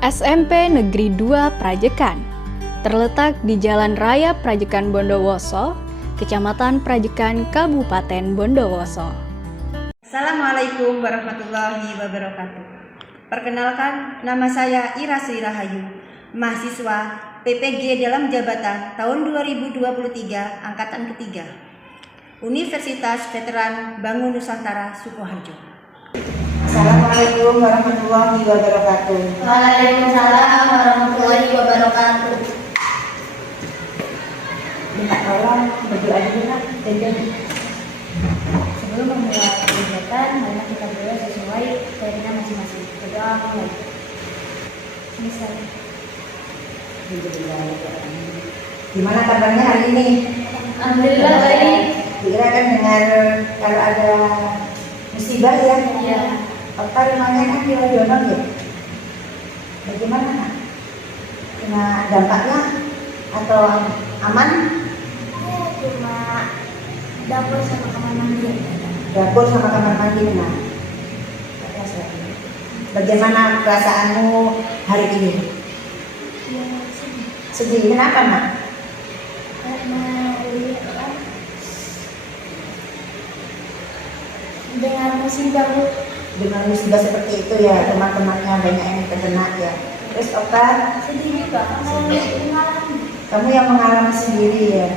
SMP Negeri 2 Prajekan terletak di Jalan Raya Prajekan Bondowoso, Kecamatan Prajekan, Kabupaten Bondowoso. Assalamualaikum warahmatullahi wabarakatuh. Perkenalkan, nama saya Ira Sri Rahayu, mahasiswa PPG dalam jabatan tahun 2023 angkatan ketiga, Universitas Veteran Bangun Nusantara Sukoharjo. Assalamualaikum warahmatullahi wabarakatuh. Waalaikumsalam warahmatullahi wabarakatuh. Minta tolong berdoa dulu nak. Sebelum memulai kegiatan, marilah kita berdoa sesuai keyakinan masing-masing. Berdoa mulai. Misal. Gimana kabarnya hari ini? Alhamdulillah baik. Kira kan dengar kalau ada musibah ya? Iya. Otak rumahnya kan di Wajono ya? Bagaimana nak? Kena dampaknya atau aman? Cuma dapur sama kamar mandi. Dapur sama kamar mandi benar. Bagaimana perasaanmu hari ini? Ya, Sedih, kenapa nak? karena dengar musibah Bu. Dengan musibah seperti itu ya, teman-temannya banyak yang terkena ya. Terus Oka, Sedih juga karena mengalami. kamu yang mengalami sendiri ya,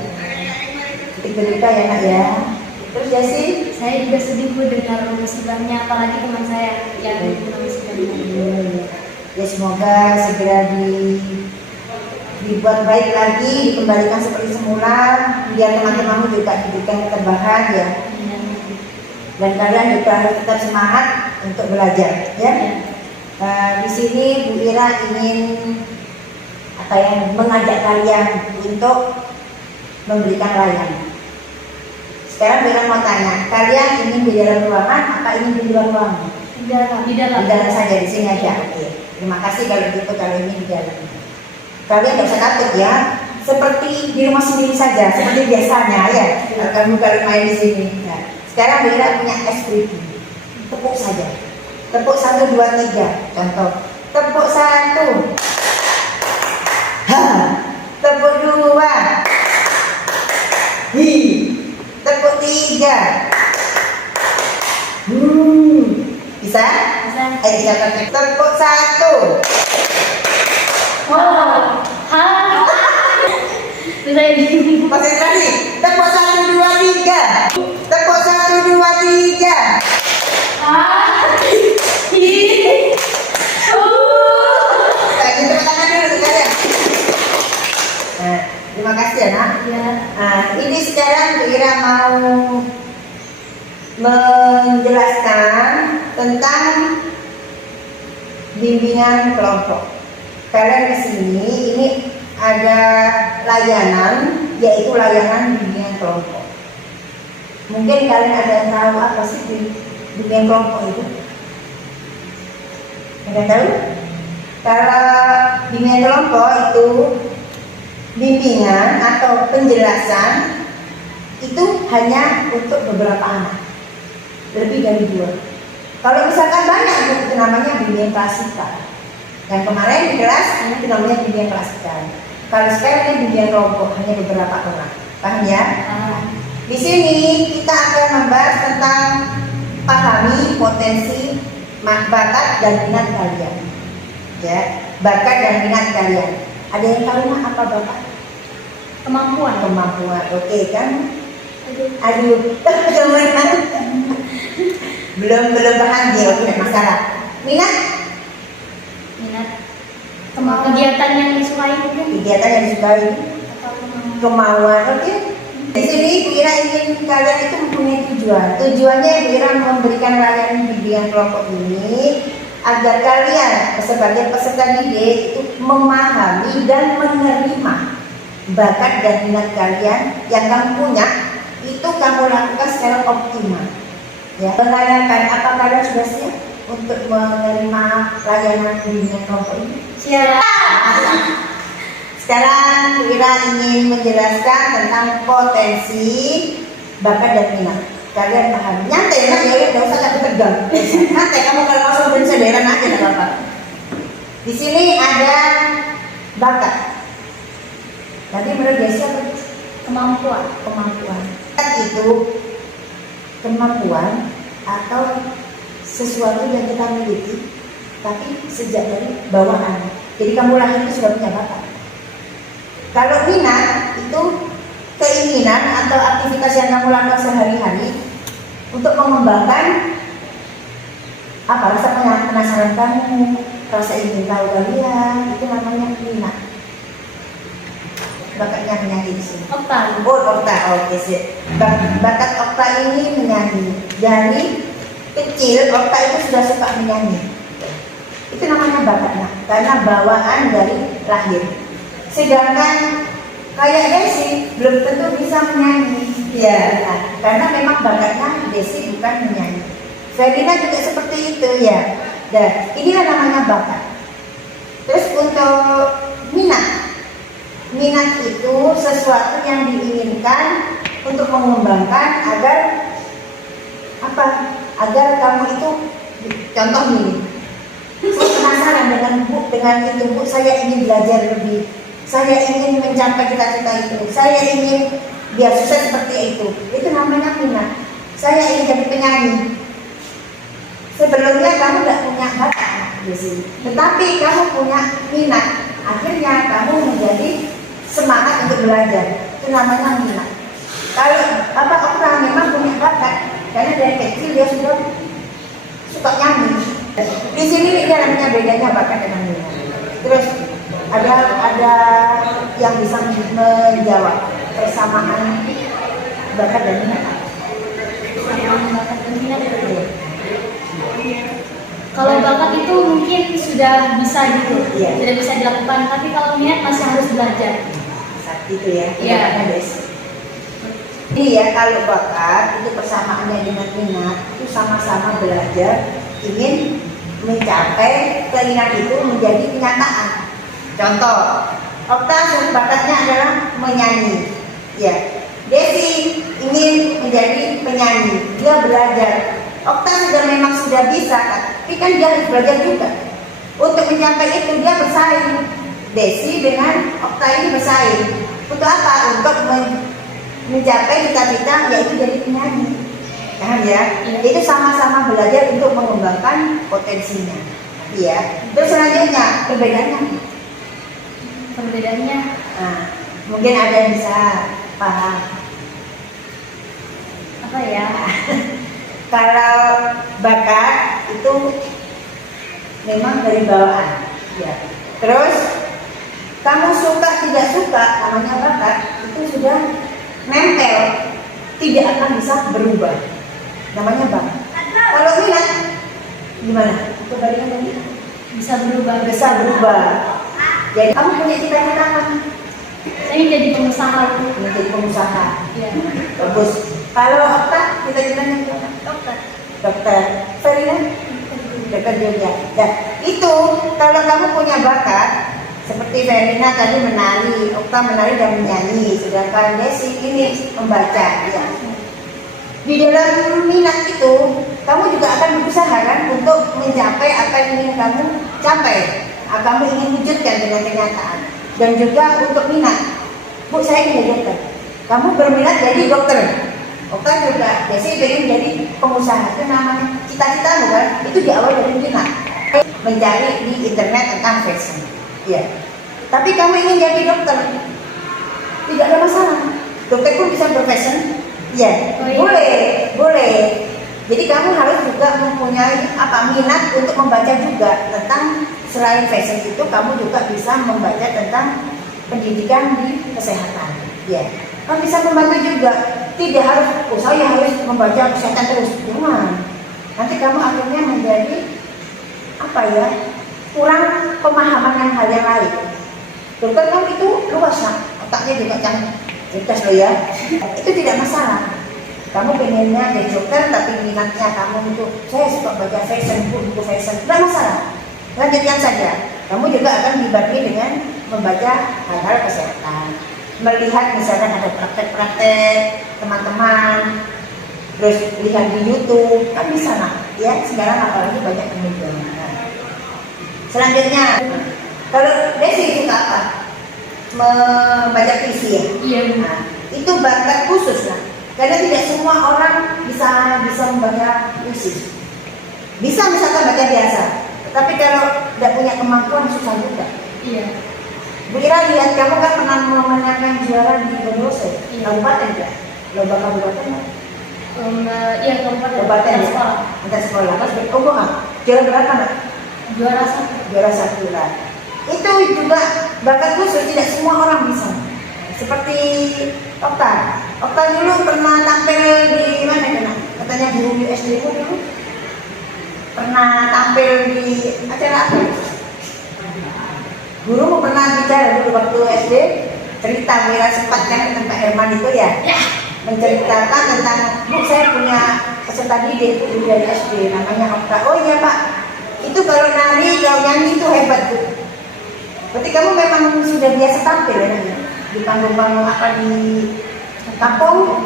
cerita ya nak ya. Terus Jasi, Saya juga sedih Bu dengar musibahnya, apalagi teman saya yang kena musibahnya. ya semoga segera dibuat baik lagi, dikembalikan seperti semula, biar teman-temanmu juga diberikan ketambahan ya. Dan kalian juga harus tetap semangat untuk belajar ya. Di sini Bu Ira ingin mengajak kalian untuk memberikan layanan. Sekarang Bu Ira mau tanya, kalian ingin di dalam ruangan apa ingin di luar ruangan? Di dalam. Di dalam saja, di sini aja. Oke. Terima kasih kalau gitu, kalau ini di dalam. Kalian tidak usah takut ya. Seperti di rumah sendiri saja, seperti biasanya ya. Kalau kamu main di sini. Nah, sekarang Bu Ira punya es krim. Tepuk saja. Tepuk 1, 2, 3. Contoh. Tepuk 1. Ha. Tepuk 2. Hi. Tepuk 3. Bisa? Bisa. Kita pakai tepuk 1. Wow. Bisa ini. Masih lagi. Tepuk 1, 2, 3. Tepuk 1, 2, 3. Tepuk tangan dulu sekalian. Nah, terima kasih ya nak. Ya. Nah, ini sekarang Bu Ira mau menjelaskan tentang bimbingan kelompok. Kalian kesini, ini ada layanan, yaitu layanan bimbingan kelompok. Mungkin kalian ada yang tahu apa sih bimbingan kelompok itu? Ada yang tahu? Kalau bimbingan kelompok itu bimbingan atau penjelasan itu hanya untuk beberapa anak, lebih dari 2. Kalau misalkan banyak itu namanya bimbingan klasikal. Yang kemarin di kelas ini itu namanya bimbingan klasikal. Kalau sekarang ini bimbingan kelompok, hanya beberapa orang. Paham ya? Di sini kita akan membahas tentang pahami potensi, bakat dan minat kalian. Ya, bakat dan minat kalian. Ada yang tahu apa bakat? Kemampuan. Oke kan? Aduh, belum paham dia. Oke, tidak masalah. Minat? Kegiatan yang disukai mungkin. Kegiatan yang disukai. Kemauan. Oke. Di sini Bu Ira ingin kalian itu mempunyai tujuan. Tujuannya Bu Ira memberikan layanan bimbingan kelompok ini agar kalian sebagai peserta didik itu memahami dan menerima bakat dan minat kalian yang kamu punya, itu kamu lakukan secara optimal. Ya, menanyakan apa kalian sudah siap untuk menerima layanan bimbingan kelompok ini? Siap. Sekarang Bu Ira ingin menjelaskan tentang potensi, bakat dan minat. kalian paham. Nyantai lah ya, nggak usah takut tegang. Nyantai kamu kalau langsung bersederhan aja nggak apa-apa. Di sini ada bakat. Tadi menurut Desi apa? Kemampuan. Bakat itu kemampuan atau sesuatu yang kita miliki, tapi sejak dari bawaan. Jadi kamu lahir itu sudah punya bakat. Kalau minat itu keinginan atau aktivitas yang kamu lakukan sehari-hari untuk mengembangkan apa rasa penasaran kamu, rasa ingin tahu kalian, itu namanya minat. Bakatnya menyanyi di sini. Okta. Okta, oke sih. Bakat Okta ini menyanyi. Dari kecil Okta itu sudah suka menyanyi. Itu namanya bakatnya, karena bawaan dari lahir. Sedangkan kayak Desi belum tentu bisa menyanyi. Ya, karena memang bakatnya Desi bukan menyanyi. Ferdina juga seperti itu ya. Dan inilah namanya bakat. Terus untuk minat itu sesuatu yang diinginkan untuk mengembangkan agar apa? Agar kamu itu, contoh ini, saya penasaran dengan itu bu, saya ingin belajar lebih, saya ingin mencapai cita-cita itu, saya ingin biar sukses seperti itu namanya minat. Saya ingin jadi penyanyi. Sebelumnya kamu tidak punya bakat di sini, tetapi kamu punya minat. Akhirnya kamu menjadi semangat untuk belajar. Itu namanya minat. Kalau orang memang punya bakat, karena dari kecil dia sudah suka nyanyi. Di sini dia namanya bedanya bakat dengan minat. Terus ada yang bisa menjawab persamaan bakat dan minat. Bakat dan minat. Kalau bakat itu mungkin sudah bisa gitu, sudah bisa dilakukan. Tapi kalau minat masih harus belajar. Saat itu ya. Iya. Jadi ya kalau bakat itu persamaannya dengan minat itu sama-sama belajar ingin mencapai keinginan itu menjadi kenyataan. Contoh, Okta bakatnya adalah menyanyi. Ya, Desi ingin menjadi penyanyi. Dia belajar. Okta memang sudah bisa, tapi kan dia harus belajar juga. Untuk mencapai itu dia bersaing. Desi dengan Okta ini bersaing. Untuk apa? Untuk mencapai cita-cita yaitu jadi penyanyi. Ya, itu sama-sama belajar untuk mengembangkan potensinya. Iya. Terus selanjutnya Perbedaannya, mungkin ada yang bisa paham. apa ya? Kalau bakat itu memang dari bawaan. Ya. Terus kamu suka tidak suka, namanya bakat itu sudah nempel, tidak akan bisa berubah. Namanya bakat. Kalau minat gimana? Kebalikan tadi? Bisa berubah. Bisa berubah. Jadi kamu punya cita-cita apa? Saya ingin jadi pengusaha. Menjadi pengusaha. Iya. Bagus. Kalau Okta, cita-citanya gimana? Dokter. Farina? Dokter juga. Dan itu kalau kamu punya bakat seperti Farina tadi menari, Okta menari dan menyanyi, sedangkan Desi ini membaca. Ya. Di dalam minat itu, kamu juga akan berusaha kan untuk mencapai apa yang ingin kamu capai. Kamu ingin wujudkan dengan kenyataan. Dan juga untuk minat. Bu, saya ingin jadi dokter. Kamu berminat jadi dokter. Okta juga, Desi ingin jadi pengusaha. Itu namanya cita-citamu kan? Itu diawali dari minat. Mencari di internet tentang fashion. Ya. Tapi kamu ingin jadi dokter, tidak ada masalah. Dokter pun bisa berfashion. Ya, boleh. Jadi kamu harus juga mempunyai minat untuk membaca juga tentang selain fashion itu kamu juga bisa membaca tentang pendidikan di kesehatan. Ya, kamu bisa membantu juga. Tidak harus, saya harus membaca kesehatan terus. Jangan. Nanti kamu akhirnya menjadi kurang pemahaman yang hal yang lain. Dokter kan itu luas lah, otaknya juga cerdas loh ya. Itu tidak masalah. Kamu pengennya jadi dokter tapi minatnya kamu itu saya suka baca fashion, buku fashion, tidak masalah. Lanjutkan saja. Kamu juga akan dibagi dengan membaca hal-hal kesehatan, melihat misalkan ada praktek-praktek teman-teman, terus lihat di YouTube kan bisa nah ya, sekarang apalagi banyak kemudahan. Selanjutnya kalau Desi suka apa? Membaca puisi ya? Iya. Nah, itu bakat khusus lah, karena tidak semua orang bisa membaca puisi. Bisa misalkan baca biasa, tapi kalau tidak punya kemampuan susah juga. Iya. Bu Ira, lihat kamu kan pernah memenangkan juara di Bondowoso, Iya. kabupaten ya? Lomba kabupaten nggak? Iya, kabupaten. Kabupaten ya? Sekolah. Antar sekolah. Oh bukan, juara berapa nggak? Juara 1. Juara 1 lah. Itu juga bakat khusus, tidak semua orang bisa. Seperti Okta. Okta dulu pernah tampil di mana kena? Katanya guru di SD dulu pernah tampil di acara apa? Guru pernah bicara dulu waktu SD, cerita Mira sempat kan tentang Pak Herman itu ya, menceritakan tentang, Bu saya punya peserta didik itu dari SD namanya Okta. Oh iya Pak, itu kalau nari, kalau nyanyi itu hebat Bu. Berarti kamu memang sudah biasa tampil ya di panggung-panggung apa di kampung,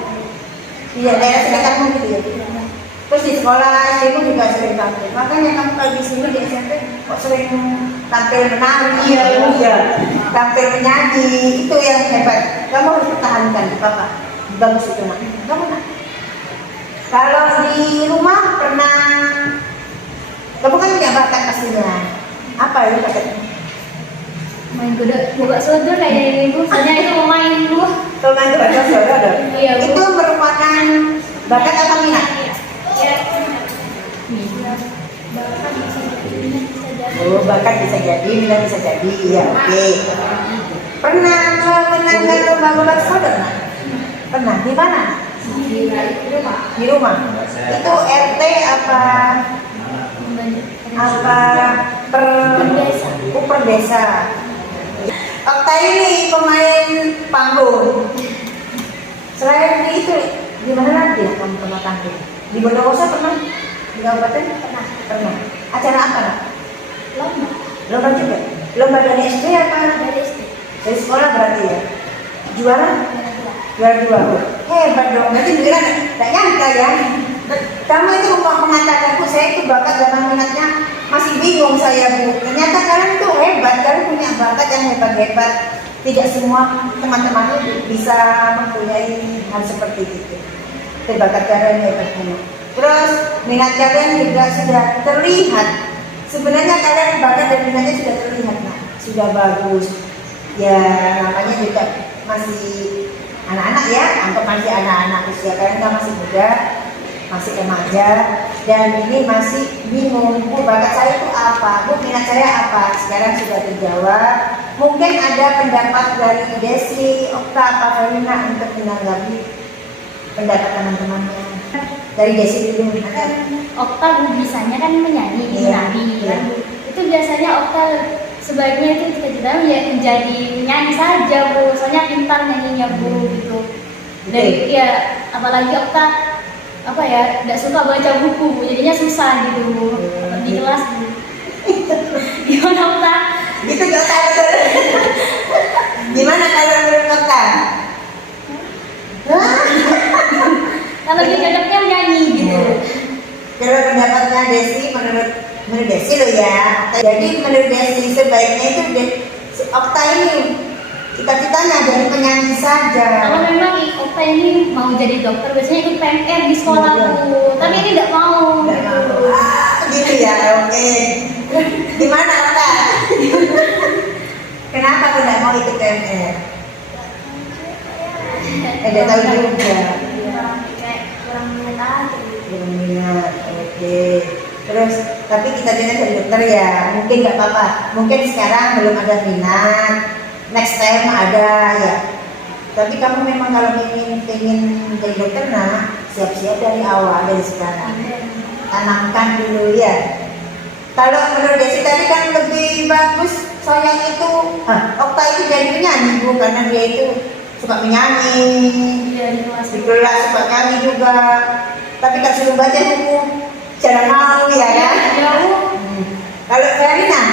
di daerah sekitarmu gitu ya. Terus di sekolah SD juga sering tampil. Makanya kamu kalau di sini di SMP kok sering tampil menari, iya, tampil menyanyi, itu yang hebat. Kamu harus pertahankan, Bapak. Bagus itu nak. Kamu nak. Kalau di rumah pernah, kamu kan punya bakat pastinya. Apa itu bakatnya? Main buka sodor kayak ibu. Soalnya itu mau main dulu. Kalau main itu bakat saudara. Iya, Bu. Itu merupakan bakat atau minat? Iya. Bakat bisa jadi. Oh, bakat bisa jadi, minat bisa jadi, ya oke. Pernah menangkan lomba-lomba saudara? Nak? Pernah. Di mana? Di rumah. Di rumah. Itu RT apa per desa. Okta ini pemain panggung. Selain di itu, di mana lagi ya kamu pernah tampil? Di Bondowoso pernah? Di kabupaten? Pernah. Acara apa nak? Lomba. Lomba juga. Lomba dari SD apa? Dari SD. Dari sekolah berarti ya. Juara? Juara 2. Hebat dong. Berarti bilang tidak nyangka ya. Kamu itu mengatakanku saya itu bakat dan minatnya masih bingung saya Bu. Ternyata kalian itu hebat, kalian punya bakat yang hebat-hebat. Tidak semua teman-teman bisa mempunyai hal seperti itu. Tapi bakat kalian hebat banget. Terus minat kalian juga sudah terlihat. Sebenarnya kalian bakat dan minatnya sudah terlihat, nah, sudah bagus. Ya namanya juga masih anak-anak ya, anggap masih anak-anak, usia kalian kan masih muda, masih remaja, dan ini masih bingung, Bu bakat saya itu apa, Bu minat saya apa. Sekarang sudah terjawab. Mungkin ada pendapat dari Desi, Okta, apa Farina untuk menanggapi pendapat teman-temannya. Dari Desi dulu. Okta bisanya kan menyanyi, menari kan. Itu biasanya Okta sebaiknya itu cita-citanya ya menjadi penyanyi saja Bu, soalnya pintar nyanyinya Bu gitu. Dari ya apalagi Okta apa ya, tidak suka baca buku Bu, jadinya susah gitu Bu di kelas Bu. Gimana Okta? Itu Okta betul. Gimana kalau menurut Okta? Kalau dia cocoknya menyanyi gitu. Kalau pendapatnya Desi, menurut Desi lo ya. Jadi menurut Desi sebaiknya itu Okta ini cita-citanya jadi penyanyi saja. Kalau memang Okta ini mau jadi dokter, biasanya ikut PMR di sekolah Bu. Tapi ini tidak mau. Nggak mau. Gitu ya, oke. Gimana Okta? Kenapa aku nggak mau ikut PMR? Ada tahu juga. Kayak kurang minat aja. Belum minat, oke. Terus, tapi kita dengar dari dokter ya, mungkin nggak apa-apa. Mungkin sekarang belum ada minat, next time ada ya. Tapi kamu memang kalau ingin jadi dokter, nah siap-siap dari awal, dari sekarang. Tanamkan dulu ya. Kalau menurut Desi tadi kan lebih bagus saya itu, Okta itu jadi penyanyi Bu, karena dia itu suka menyanyi. Iya di kelas. Di kelas suka nyanyi juga. Tapi kalau suruh baca buku, jangan mau ya kan? Jauh. Kalau Verina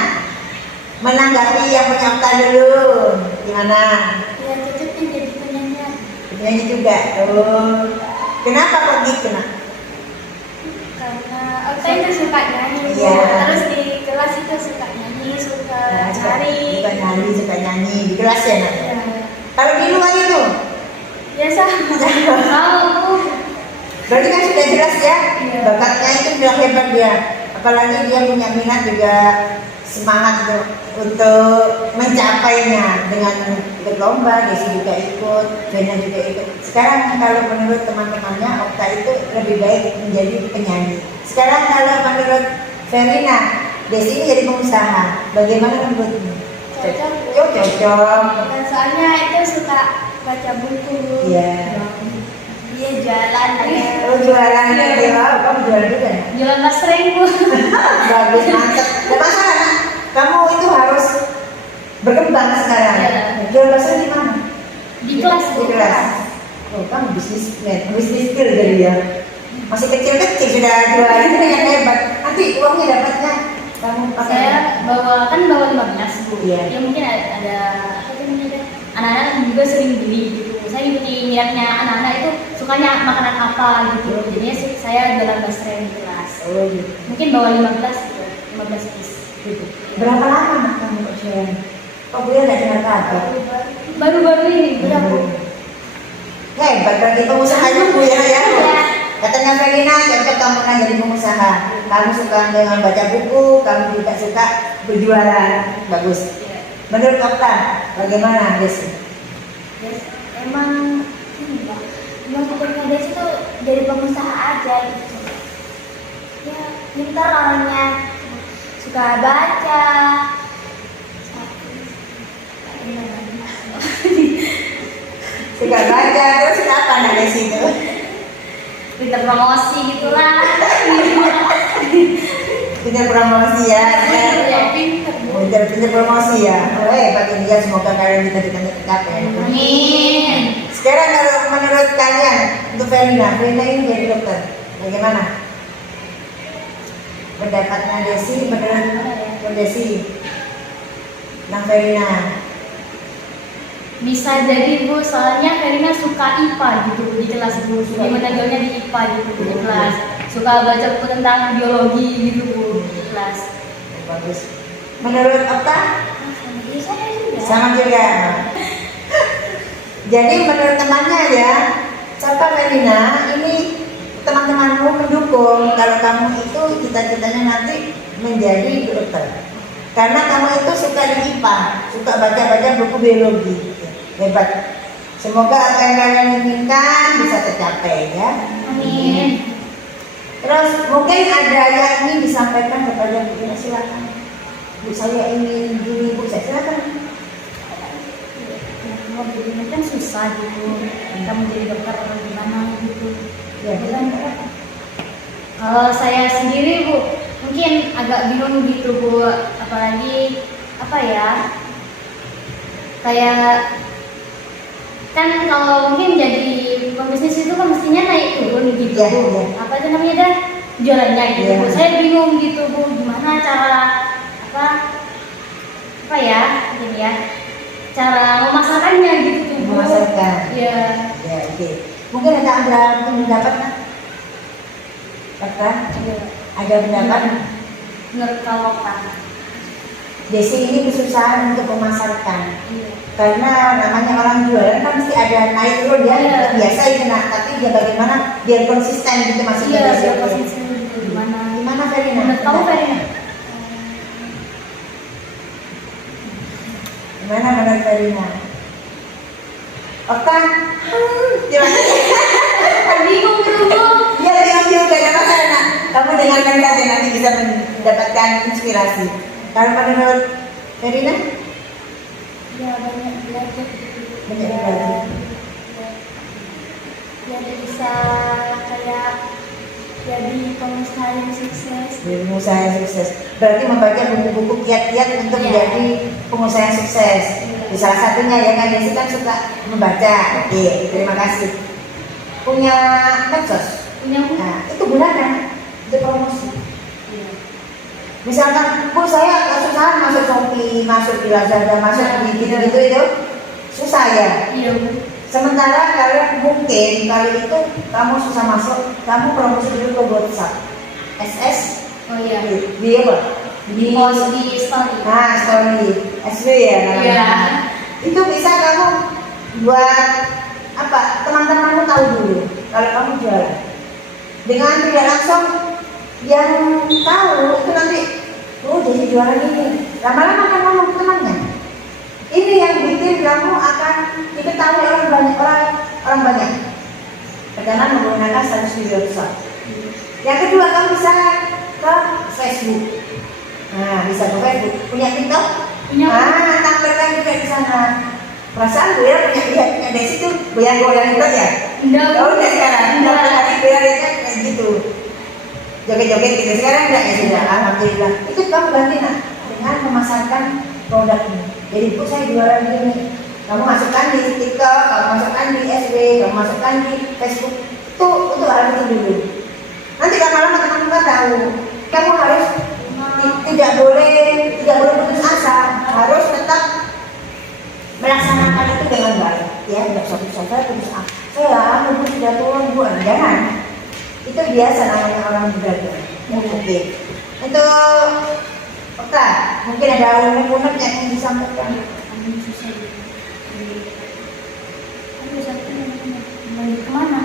menanggapi yang punya Okta dulu, gimana? Ya cocoknya jadi penyanyi. Penyanyi juga. Oh, kenapa kok gitu nak? Karena Okta itu suka nyanyi, Bu. Iya. Terus di kelas itu suka nyanyi, suka cari. Suka nyanyi di kelas ya nak? Ya. Kalau di luar itu, Biasa. Mau, Bu. berarti kan sudah jelas ya, Iya. bakatnya itu sudah hebat dia. Apalagi dia punya minat juga semangat untuk mencapainya dengan ikut lomba, Desi juga ikut, Vena juga ikut. Sekarang kalau menurut teman-temannya, Okta itu lebih baik menjadi penyanyi. Sekarang kalau menurut Verina, Desi ini jadi pengusaha. Bagaimana menurutmu? Cocok, Bu. Cocok. Dan soalnya itu suka baca buku. Iya. Dia jualan. Oh, jualan ya, kamu jualan juga ya? Jualan basreng, Bu. Bagus, mantap. Gak masalah, nak. Kamu itu harus berkembang sekarang. Iya. Jual bakso di mana? Di kelas, Di Bu. kelas. Oh, kamu bisnis skill jadi ya. Masih kecil-kecil sudah jual itu dengan hebat. Nanti uangnya dapatnya kamu pakai. Saya bawa 15, Bu. Iya. Ya mungkin ada apa tuh namanya? Anak-anak juga sering beli gitu. Saya ikuti niatnya anak-anak itu sukanya makanan apa gitu. Jadinya saya jualan basreng di kelas. Oh, gitu. Mungkin bawa 15 gitu, 15 piece. Gitu. Berapa lama nak kamu jualan? Kok gue nggak dengar kabar? Baru-baru ini, berapa? Hebat berarti pengusaha juga ya. Iya. Katanya Verina, cocok kamu kan jadi pengusaha. Kamu suka dengan baca buku, kamu juga suka berjualan. Bagus. Menurut Okta, bagaimana Desi? Emang ini ya, emang pokoknya dia itu dari pengusaha aja gitu. Ya, pintar orangnya, suka baca. Suka baca, terus suka apa nak Desi itu? Pintar promosi gitulah. Pintar promosi ya. Ya, pintar, Bu. Pintar promosi ya. Oh, hebat dia, semoga kalian kita tercapai. Amin. Sekarang kalau menurut kalian, untuk Verina ini jadi dokter, bagaimana? Pendapatnya Desi, menurut Desi, tentang Verina. Bisa jadi, Bu, soalnya Verina suka IPA gitu di kelas, Bu. Jadi menegaknya di IPA gitu di kelas. Suka baca buku tentang biologi gitu, Bu, di kelas. Bagus. Menurut Okta? Sama juga. Sama juga. Jadi menurut temannya ya, siapa Verina, ini teman-temanmu mendukung kalau kamu itu cita-citanya nanti menjadi dokter. Karena kamu itu suka di IPA, suka baca-baca buku biologi. Hebat. Semoga apa yang kalian inginkan bisa tercapai ya. Amin. Terus mungkin ada yang ingin disampaikan kepada Bu Ina, silakan. Bu, saya ingin gini, Bu, saya silakan. Mau begini kan susah gitu. Kita menjadi dokter atau gimana gitu. Ya, Kan, kalau saya sendiri, Bu, mungkin agak bingung gitu, Bu. Apalagi apa ya? Kayak kan kalau mungkin jadi pebisnis itu kan mestinya naik turun gitu, Iya, Bu. iya. Apa itu namanya dah? Jualannya gitu, Iya. Bu. Saya bingung gitu, Bu. Gimana cara apa ya? Gini ya. Cara memasarkannya gitu, Bu. Memasarkan. Iya. Ya, oke. Mungkin ada pendapat kan? Ada pendapat? Menurut kalau Pak. Desi ini kesusahan untuk memasarkan. Iya. Karena namanya orang jualan kan mesti ada naik turun dia Iya. biasa itu nak, tapi dia bagaimana biar konsisten gitu maksudnya Iya, Desi. biar konsisten gitu. Gimana? Gimana Verina? Menurut kamu, Verina? Gimana menurut Verina? Okta? Gimana? Bingung gitu, Bu. Dia diam juga ada masalah nak. Kamu dengarkan saja nanti bisa mendapatkan inspirasi. Kalau menurut Verina? Ya banyak belajar gitu. Banyak belajar. Biar bisa kayak jadi pengusaha yang sukses. Jadi pengusaha yang sukses. Berarti membaca buku-buku kiat-kiat untuk Iya. menjadi pengusaha yang sukses. Di salah satunya ya kan Desi kan suka membaca. Oke, terima kasih. Punya medsos. Punya Bu? Nah, itu bulanan, itu promosi. Iya. Misalkan, Bu saya kesusahan masuk Shopee, masuk di Lazada, masuk di gitu-gitu itu susah ya. Iya, Bu. Sementara kalian mungkin kali itu kamu susah masuk, kamu promosi dulu ke WhatsApp. SS Oh iya. di apa? Di post di story. Nah, story SW ya namanya. Iya. Itu bisa kamu buat apa? Teman-temanmu tahu dulu kalau kamu jualan. Dengan tidak langsung yang tahu itu nanti, oh jadi jualan ini. Lama-lama akan ngomong ke temannya. Ini yang bikin kamu akan diketahui oleh banyak orang banyak. Pertama menggunakan status di website. Yang kedua kamu bisa ke Facebook. Nah, bisa ke Facebook. Punya TikTok? Punya. Ah, tampilkan juga di sana. Perasaan gue ya punya dari situ goyang-goyang itu ya. Enggak. Oh, udah sekarang. Enggak. Tadi gue lihat kayak gitu. Joget-joget gitu. Sekarang enggak ya sudah. Alhamdulillah. Itu kamu ganti nak dengan memasarkan produknya. Jadi bu saya jualan gini. Kamu masukkan di TikTok, kamu masukkan di SW, kamu masukkan di Facebook. Itu harus itu dulu. Nanti lama-lama teman-teman tahu. Kamu harus tidak boleh putus asa, harus tetap melaksanakan itu dengan baik. Ya, tidak suatu-suatu putus asa. Saya bu sudah turun bu, jangan. Itu biasa namanya orang berdagang. Oke. Itu oke. Mungkin ada unek-unek yang ingin disampaikan. Kemana?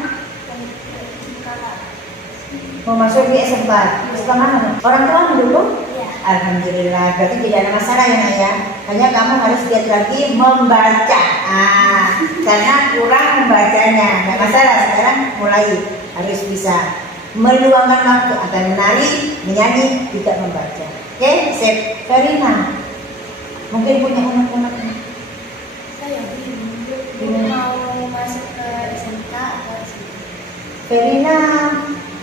Mau masuk di SMK, SMK mana? Orang tua mendukung? Iya. Alhamdulillah, berarti tidak ada masalah ya nak ya. Hanya kamu harus giat lagi membaca. Karena kurang membacanya. Nggak masalah, sekarang mulai harus bisa meluangkan waktu antara menari, menyanyi, tidak membaca. Oke, sip. Verina, mungkin punya unek-unek. Saya belum mau masuk ke SMK atau SMK. Verina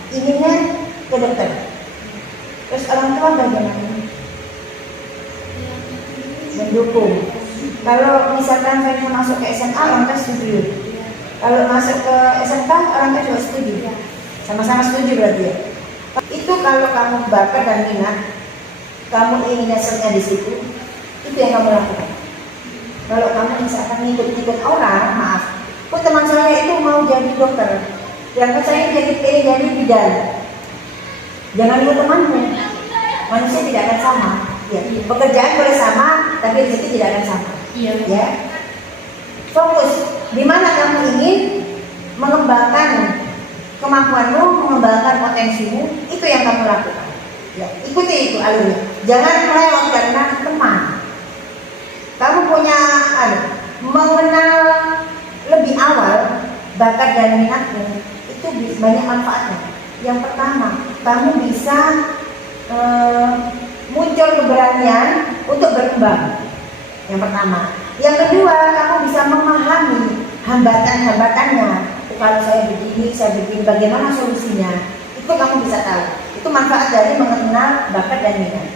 inginnya ke dokter. Terus orang tua bagaimana? Mendukung. Kalau misalkan Verina masuk ke SMA, orang tua setuju. Kalau masuk ke SMK, orang tua juga setuju. Sama-sama setuju berarti ya. Itu kalau kamu bakat dan minat, kamu ingin hasilnya di situ, itu yang kamu lakukan. Kalau kamu misalkan ngikut-ngikut orang, maaf, kok teman saya itu mau jadi dokter, yang saya jadi bidan. Jangan ikut temanmu. Manusia tidak akan sama. Ya. Pekerjaan boleh sama, tapi rezeki tidak akan sama. Iya. Ya. Fokus di mana kamu ingin mengembangkan kemampuanmu, mengembangkan potensimu, itu yang kamu lakukan. Ya, ikuti itu alurnya. Jangan melewat karena teman. Kamu punya mengenal lebih awal bakat dan minatmu, itu banyak manfaatnya. Yang pertama, kamu bisa muncul keberanian untuk berkembang. Yang pertama. Yang kedua, kamu bisa memahami hambatan-hambatannya. Kalau saya begini, bagaimana solusinya? Itu kamu bisa tahu. Itu manfaat dari mengenal bakat dan minat.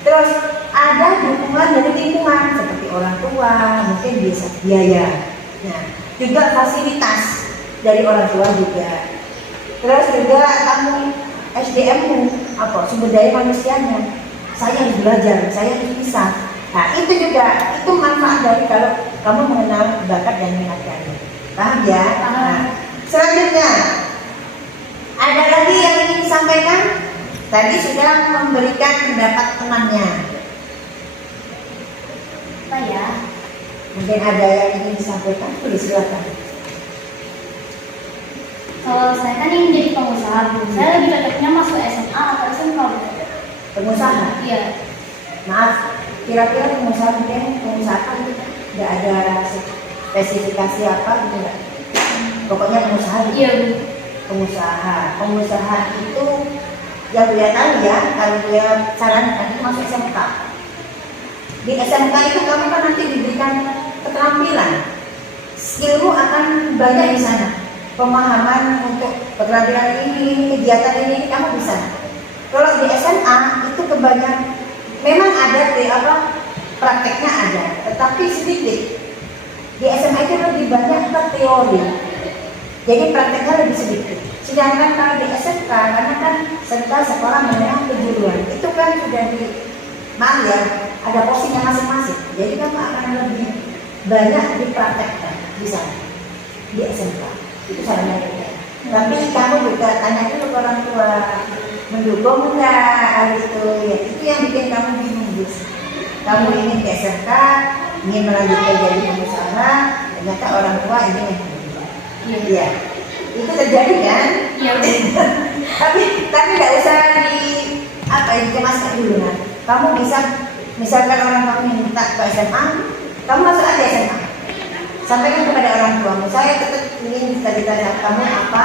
Terus ada dukungan dari lingkungan seperti orang tua, mungkin bisa biaya. Nah, juga fasilitas dari orang tua juga. Terus juga kamu SDM-mu, sumber daya manusianya. Saya harus belajar, saya harus bisa. Nah, itu juga, itu manfaat dari kalau kamu mengenal bakat dan minat kamu. Paham ya? Nah, selanjutnya, ada lagi yang ingin disampaikan? Tadi sudah memberikan pendapat temannya. Apa ya? Mungkin ada yang ingin disampaikan, tulis silakan. Kalau saya kan ingin jadi pengusaha, Bu. Saya lebih cocoknya masuk SMA atau SMK, Bu? Pengusaha? Iya. Maaf, kira-kira pengusaha mungkin pengusaha tidak ada spesifikasi apa gitu enggak? Pokoknya pengusaha. Iya, Bu. Pengusaha itu yang dia tahu ya, kalau dia sarankan itu masuk SMK. Di SMK itu kamu kan nanti diberikan keterampilan, skillmu akan banyak di sana. Pemahaman untuk keterampilan ini, kegiatan ini kamu bisa. Kalau di SMA itu kebanyakan memang ada prakteknya ada, tetapi sedikit. Di SMA itu lebih banyak ke teori, jadi prakteknya lebih sedikit. Sedangkan kalau di SMK, karena kan serta sekolah menengah kejuruan, itu kan sudah ada porsinya masing-masing. Jadi kamu akan lebih banyak dipraktekkan di sana di SMK. Itu caranya. Tapi kamu juga tanya dulu ke orang tua. mendukung enggak hal itu? Ya itu yang bikin kamu bingung, Bu. Kamu ingin ke SMK, ingin melanjutkan jadi pengusaha, ternyata orang tua ini yang berubah. Iya. Itu terjadi kan? Iya. tapi tidak usah dicemaskan dulu kan. Kamu bisa, misalkan orang kamu minta ke SMA, kamu masuk aja SMA. Sampaikan kepada orang tuamu, saya tetap ingin cita-cita kamu apa.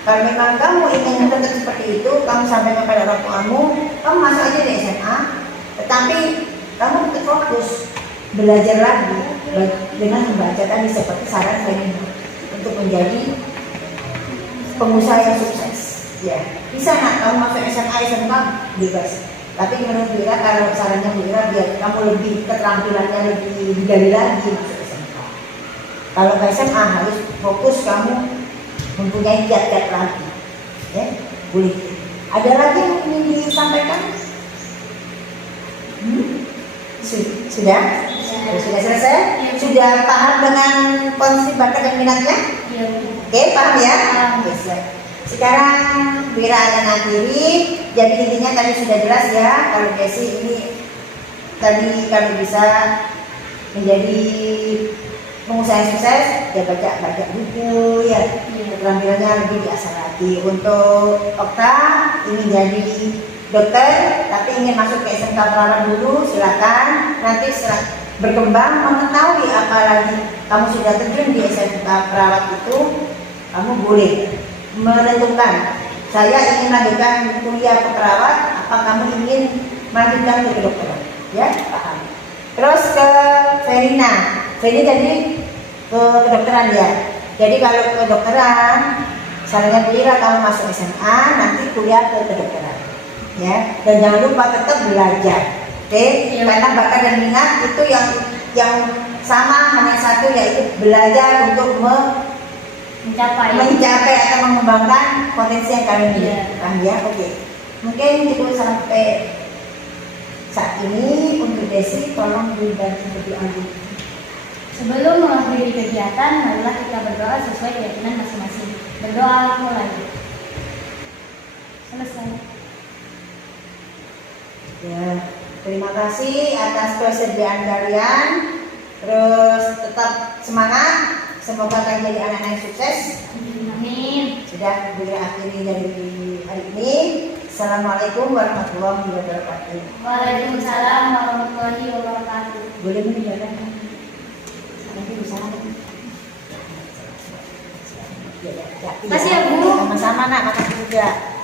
Kalau memang kamu ingin tetap seperti itu, kamu sampaikan kepada orang tuamu, kamu masuk aja di SMA. Tetapi kamu tetap fokus belajar lagi dengan membaca tadi seperti saran saya untuk menjadi pengusaha yang sukses. Ya, bisa nak kamu masuk SMA SMK bebas. Tapi menurut Wira, kalau sarannya Wira biar kamu lebih keterampilannya lebih digali lagi masuk SMK. Kalau ke SMA harus fokus kamu mempunyai kiat-kiat lagi. Ya, boleh. Ada lagi yang ingin disampaikan? Sudah? Sudah selesai? Sudah paham dengan konsep bakat dan minatnya? Iya. Oke, paham ya? Oke, siap. Sekarang Wira akan akhiri. Jadi intinya tadi sudah jelas ya. Kalau Desi ini tadi kalau bisa menjadi pengusaha yang sukses, ya baca buku ya. Keterampilannya lebih diasah lagi. Untuk Okta ingin jadi dokter, tapi ingin masuk ke SMK perawat dulu, silakan. Nanti setelah berkembang mengetahui apa lagi kamu sudah terjun di SMK perawat itu, kamu boleh menentukan saya ingin lanjutkan kuliah ke perawat, apa kamu ingin melanjutkan ke kedokteran, ya paham. Terus ke Verina, Verina jadi ke kedokteran ya. Jadi kalau ke kedokteran, sarannya Wira kamu masuk SMA, nanti kuliah ke kedokteran, ya. Dan jangan lupa tetap belajar, oke? Karena bakat dan minat itu yang sama hanya satu, yaitu belajar untuk mencapai atau mengembangkan potensi yang kalian miliki. Paham ya? Oke. Mungkin itu sampai saat ini. Untuk Desi, tolong dibantu berdoa dulu. Sebelum mengakhiri kegiatan, marilah kita berdoa sesuai keyakinan masing-masing. Berdoa mulai. Selesai. Ya, terima kasih atas kesediaan kalian. Terus tetap semangat. Semoga kalian jadi anak-anak yang sukses. Amin. Sudah Wira akhiri dari hari ini. Assalamualaikum warahmatullahi wabarakatuh. Waalaikumsalam warahmatullahi wabarakatuh. Boleh meninggalkan? Nanti usaha. Makasih ya, Bu. Sama-sama nak, makasih juga.